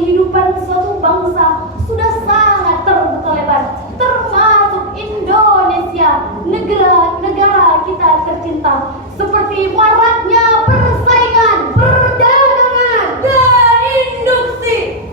kehidupan suatu bangsa sudah sangat terbuka lebar, termasuk Indonesia, negara kita tercinta. Seperti maraknya persaingan, perdagangan, dan induksi,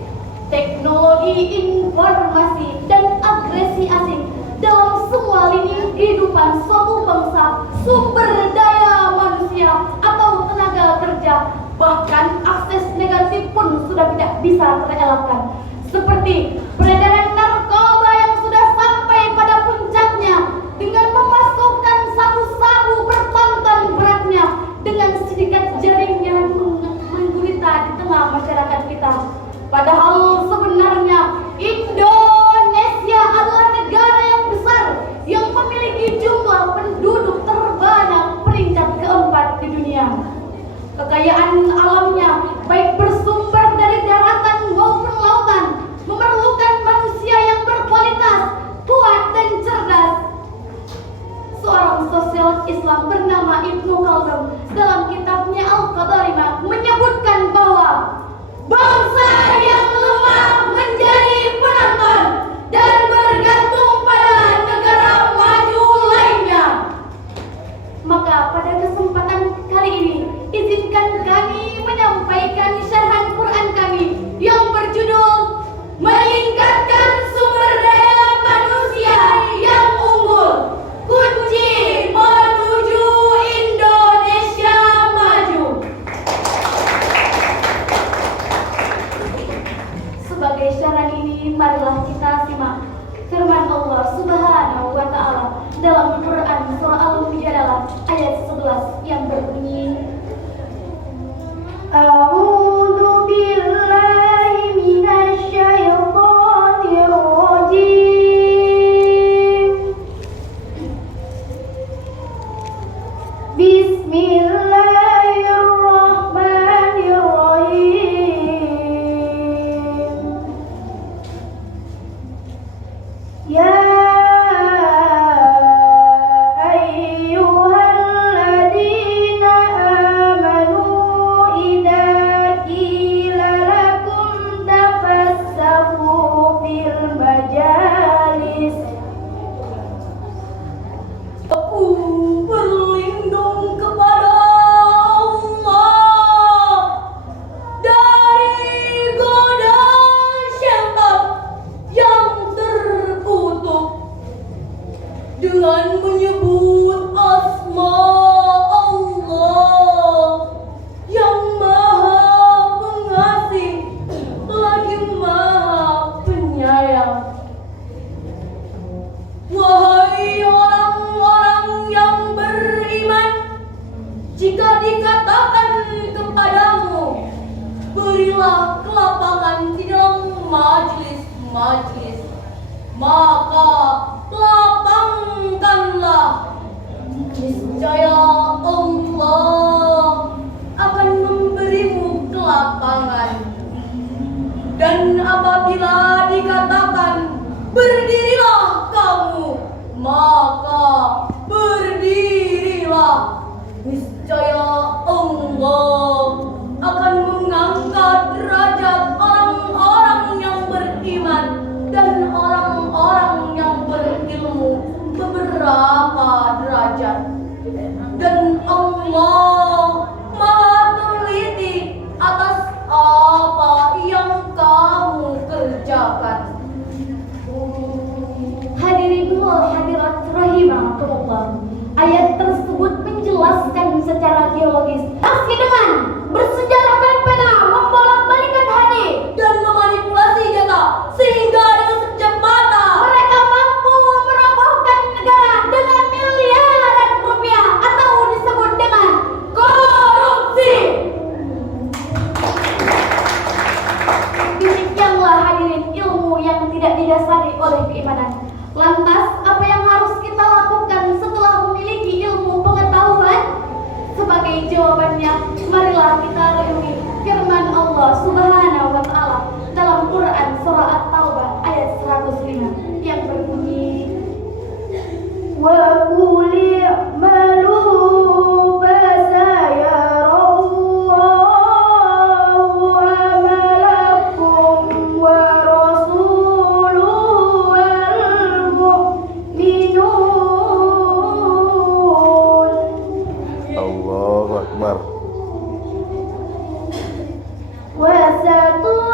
teknologi informasi, dan agresi asing dalam semua lini kehidupan suatu bangsa, sumber daya manusia atau tenaga kerja, bahkan akses negatif pun sudah tidak bisa terelakkan. Seperti peredaran narkoba yang sudah sampai pada puncaknya dengan memasukkan sabu-sabu bertonton beratnya dengan sindikat jaring yang menggurita di tengah masyarakat kita. Padahal sebenarnya Indonesia adalah negara yang besar yang memiliki jumlah penduduk terbanyak peringkat keempat di dunia. Kekayaan alamnya, baik bersumber dari daratan maupun lautan, memerlukan manusia yang berkualitas, kuat dan cerdas. Seorang sosiolog Islam bernama Ibnu Khaldun dalam kitabnya Al-Qadarima menyebutkan bahwa bangsa yang lemah menjadi penonton dan bergantung pada negara maju lainnya. Maka pada kesempatan kali ini, izinkan kami menyampaikan syarahan Quran kami yang berjudul Meningkatkan Sumber Daya Manusia yang Unggul, Kunci Menuju Indonesia Maju. Sebagai syarat ini, marilah kita simak firman Allah Subhanahu wa Ta'ala dalam Quran surah Al-Mujadalah ayat 11 yang berbunyi, A'udzu billahi minasy syaithanir rajim. Bismillahirrahmanirrahim. Ya ayyuhalladzina amanu idza qila lakum tafassahu fil majalis. Aku berlindung kepada Allah dari godaan syaitan yang terkutuk dengan menyebut asma Allah yang Maha Pengasih lagi Maha Penyayang. Wahai orang-orang yang beriman, jika dikatakan kepadamu, berilah kelapangan di dalam majlis-majlis, maka lapangkanlah. Niscaya Allah akan memberimu kelapangan. Dan apabila dikatakan berdirilah kamu, maka berdirilah. Niscaya Allah akan mengangkat derajat orang-orang yang beriman dan orang-orang yang berilmu beberapa derajat. Dan Allah Maha teliti atas apa yang kamu kerjakan. Hadirin wal hadirat rahimakumullah. Ayat tersebut menjelaskan secara geologis aksi dengan bersenjatakan pena, membolak-balikan hati dan memanipulasi data sehingga dengan sekejap mata mereka mampu merobohkan negara dengan miliaran rupiah atau disebut dengan korupsi. Demikianlah hadirin ilmu yang tidak didasari oleh keimanan. Lantas apa yang harus kita lakukan setelah memiliki ilmu pengetahuan? Sebagai jawabannya, marilah kita renungi firman Allah Subhanahu wa Ta'ala dalam Quran surah At-Taubah ayat 105 yang berbunyi, Wa qul i'malu fasayarallahu amalakum Allahu Akbar. وستردون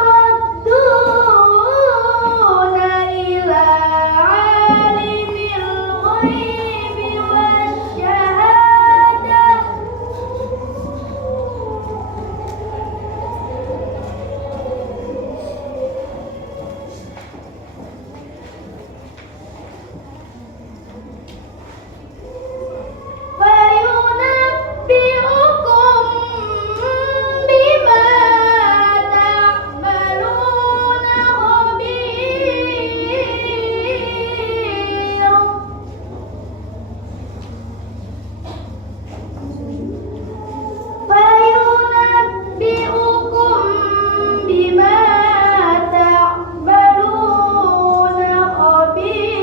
إلى عالم الغيب والشهادة فينبئكم بما تعملون خبير. فينبئكم بما تعملون خبير.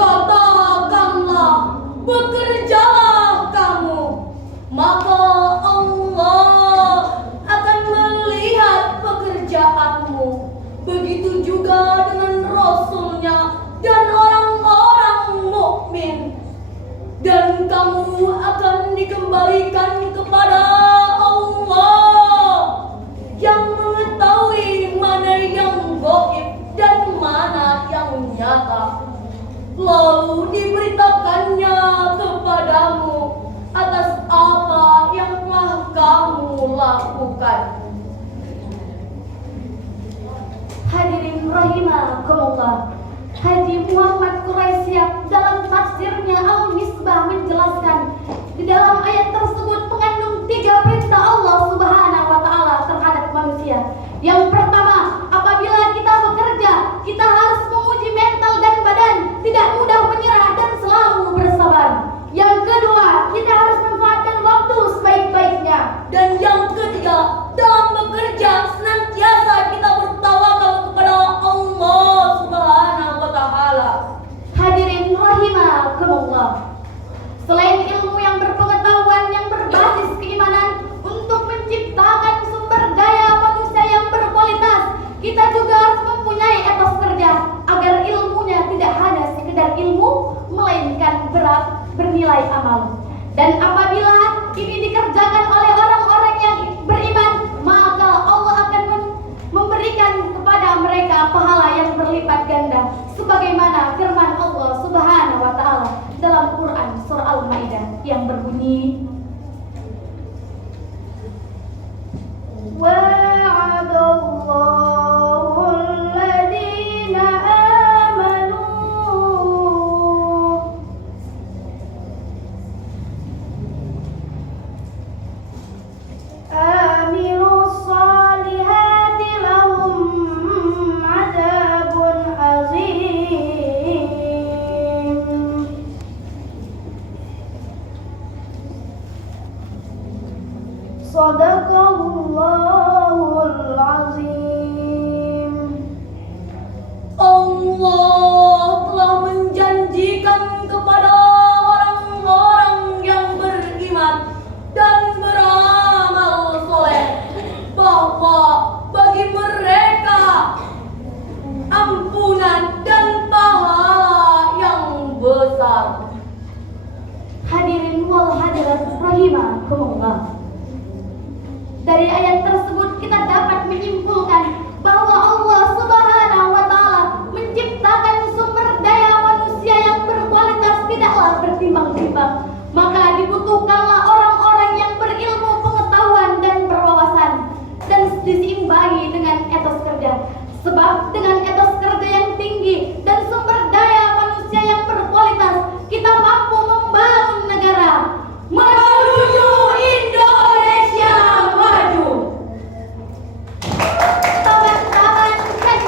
Katakanlah, bekerjalah kamu, maka Allah akan melihat pekerjaanmu. Begitu juga dengan Rasul-Nya dan orang-orang mukmin. Dan kamu akan dikembalikan kepada Allah yang mengetahui mana yang gaib dan mana yang nyata. Lalu diberitakannya kepadamu atas apa yang telah kamu lakukan. Hadirin rahimakumullah, Haji Muhammad Quraisyah dalam tafsirnya Al-Misbah menjelaskan di dalam ayat tersebut mengandung 3 perintah Allah Subhanahu wa taala terhadap manusia. Yang pertama, apabila kita bekerja, kita harus menguji mental dan badan, tidak mudah menyerah dan selalu bersabar. Yang kedua, kita harus manfaatkan waktu sebaik-baiknya. Dan yang ketiga, dalam bekerja senantiasa kita bertawakal kepada Allah Subhanahu wa taala. Hadirin rahimakumullah, selain ilmu yang berpengetahuan yang berbasis keimanan untuk menciptakan sumber daya manusia yang berkualitas, kita juga harus mempunyai etos kerja agar ilmunya tidak hanya sekedar ilmu, melainkan bernilai amal. Dan apabila ini dikerjakan oleh orang-orang yang beriman, maka Allah akan memberikan kepada mereka pahala yang berlipat ganda, sebagaimana firman Allah Subhanahu wa taala dalam Quran surah Al-Maidah yang berbunyi, wa'adallahu alladhina amanu amilus salihati lahum adabun azim. Sadaqallahul azim. Allah telah menjanjikan kepada orang-orang yang beriman dan beramal soleh bahwa bagi mereka ampunan dan pahala yang besar. Hadirin wal hadirat rahimakumullah, dari ayat tersebut kita dapat menyimpulkan bahwa Allah Subhanahu wa taala menciptakan sumber daya manusia yang berkualitas tidaklah bertimbang-timbang. Maka dibutuhkanlah orang-orang yang berilmu, pengetahuan dan berwawasan, dan diseimbangi dengan etos kerja. Sebab dengan etos kerja yang tinggi dan sumber daya manusia yang berkualitas, kita mampu membangun negara menuju Indonesia maju. Taman-taman kan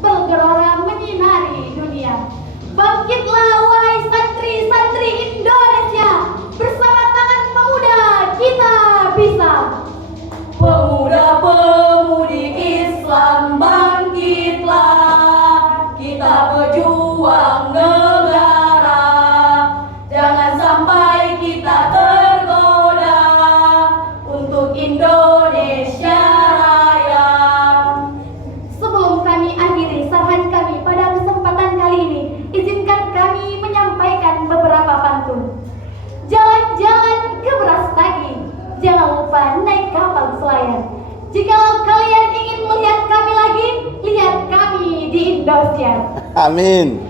bergelora menyinari dunia. Bangkitlah wahai santri-santri Indonesia, bersama tangan pemuda kita bisa. Pemuda-pemudi Islam bangkitlah, kita berjuang negara. Jangan sampai kita tergoda untuk Indonesia Raya. Sebelum kami akhiri sarhan kami pada kesempatan kali ini, Indosiar. Amin.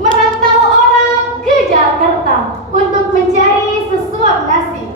Merantau orang ke Jakarta untuk mencari sesuap nasi.